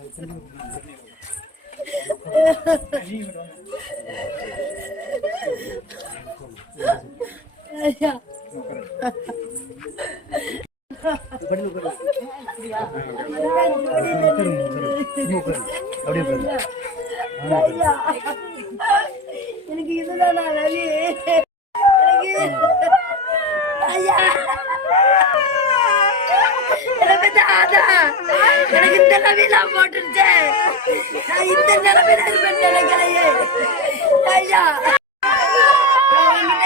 ஐயா. நிலவிலாம் இந்த போட்டுருச்சேன் நான் இந்த நிலவில இருப்பேன் நினைக்கலையே. ஐயா.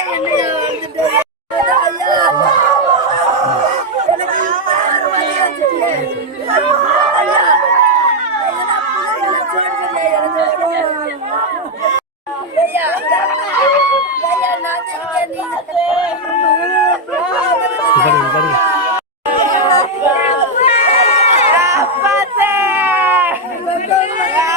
என்னையா ஐயா. Yeah.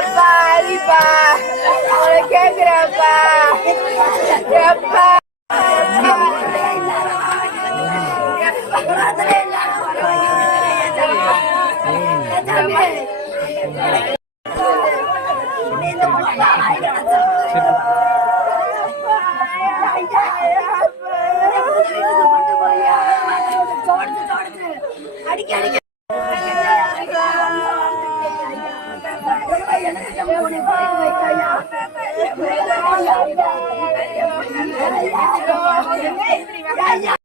எப்பா அரிப்பா உனக்கு கேக்குறப்பா எப்பா. அடிக்க அடிக்க நான்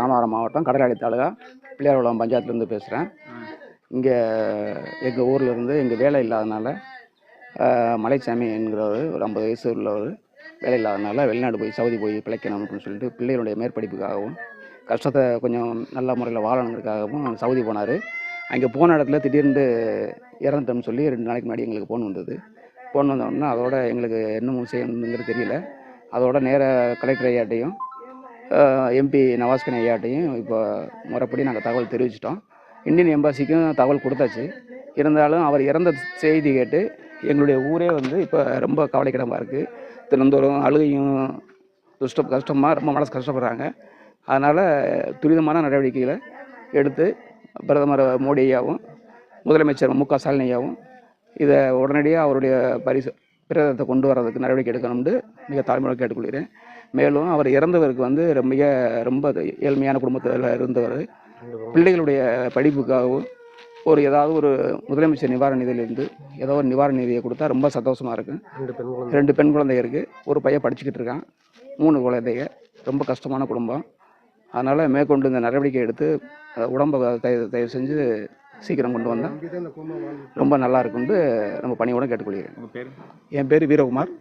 ராமநாதபுரம் மாவட்டம் கடலாடி தாலுகா பிள்ளையார்குளம் பஞ்சாயத்துலேருந்து பேசுகிறேன் இங்கே எங்கள் ஊரில் இருந்து எங்கள் வேலை இல்லாதனால மலைச்சாமி என்கிறவர் ஒரு ஐம்பது வயசு உள்ளவர் வேலை இல்லாதனால வெளிநாடு போய் சவுதி போய் பிழைக்கணும் அப்படின்னு சொல்லிட்டு பிள்ளைகளுடைய மேற்படிப்புக்காகவும் கஷ்டத்தை கொஞ்சம் நல்ல முறையில் வாழணுங்கிறதுக்காகவும் சவுதி போனார். அங்கே போன இடத்துல திடீர்னு இறந்துட்டோம்னு சொல்லி ரெண்டு நாளைக்கு முன்னாடி எங்களுக்கு ஃபோன் வந்தது. ஃபோன் வந்த உடனே அதோட எங்களுக்கு என்ன செய்யணுங்கிறது தெரியல. அதோட நேராக கலெக்டர் ஐயாட்டையும் எம்பி நவாஸ்கன் ஐயாட்டையும் இப்போ முறைப்படி நாங்கள் தகவல் தெரிவிச்சிட்டோம். இந்தியன் எம்பாசிக்கும் தகவல் கொடுத்தாச்சு. இருந்தாலும் அவர் இறந்த செய்தி கேட்டு எங்களுடைய ஊரே வந்து இப்போ ரொம்ப கவலைக்கிடமாக இருக்குது தினந்தோறும் அழுகையும் துஷ்ட கஷ்டமாக ரொம்ப மனசு கஷ்டப்படுறாங்க. அதனால் துரிதமான நடவடிக்கைகளை எடுத்து பிரதமர் மோடி ஐயாவும் முதலமைச்சர் மு க ஸ்டாலின் ஐயாவும் இதை உடனடியாக அவருடைய பரிசு பிரதத்தை கொண்டு வர்றதுக்கு நடவடிக்கை எடுக்கணும்னு மிக தாழ்மையோடு கேட்டுக்கொள்கிறேன். மேலும் அவர் இறந்தவருக்கு வந்து மிக ரொம்ப ஏழ்மையான குடும்பத்தில் இருந்தவர். பிள்ளைகளுடைய படிப்புக்காகவும் ஒரு ஏதாவது ஒரு முதலமைச்சர் நிவாரண நிதியிலிருந்து ஏதோ ஒரு நிவாரண நிதியை கொடுத்தா ரொம்ப சந்தோஷமாக இருக்கும் ரெண்டு பெண் குழந்தை. ரெண்டு பெண் குழந்தைங்க இருக்குது ஒரு பையன் படிச்சுக்கிட்டு இருக்கான். மூணு குழந்தைங்க. ரொம்ப கஷ்டமான குடும்பம். அதனால் மேற்கொண்டு இந்த நடவடிக்கை எடுத்து உடம்பை தயவு தயவு செஞ்சு சீக்கிரம் கொண்டு வந்தால் ரொம்ப நல்லா இருக்கும்னு நம்ம பணியோட கேட்டுக்கொள்கிறேன். என் பேர் வீரகுமார்.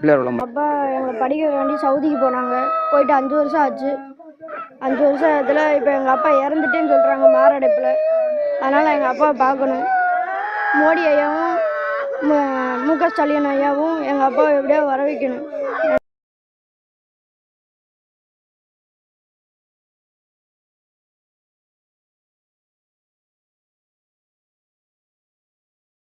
பிள்ளையார்குளம் அப்பா எங்களை படிக்க வேண்டி சவுதிக்கு போனாங்க. போயிட்டு அஞ்சு வருஷம் ஆச்சு. அஞ்சு வருஷம் இதில் இப்போ எங்கள் அப்பா இறந்துட்டேன்னு சொல்கிறாங்க மாரடைப்பில். அதனால் எங்கள் அப்பாவை பார்க்கணும். மோடி ஐயாவும் மு க ஸ்டாலின் ஐயாவும் எங்கள் அப்பாவை எப்படியோ வர வைக்கணும்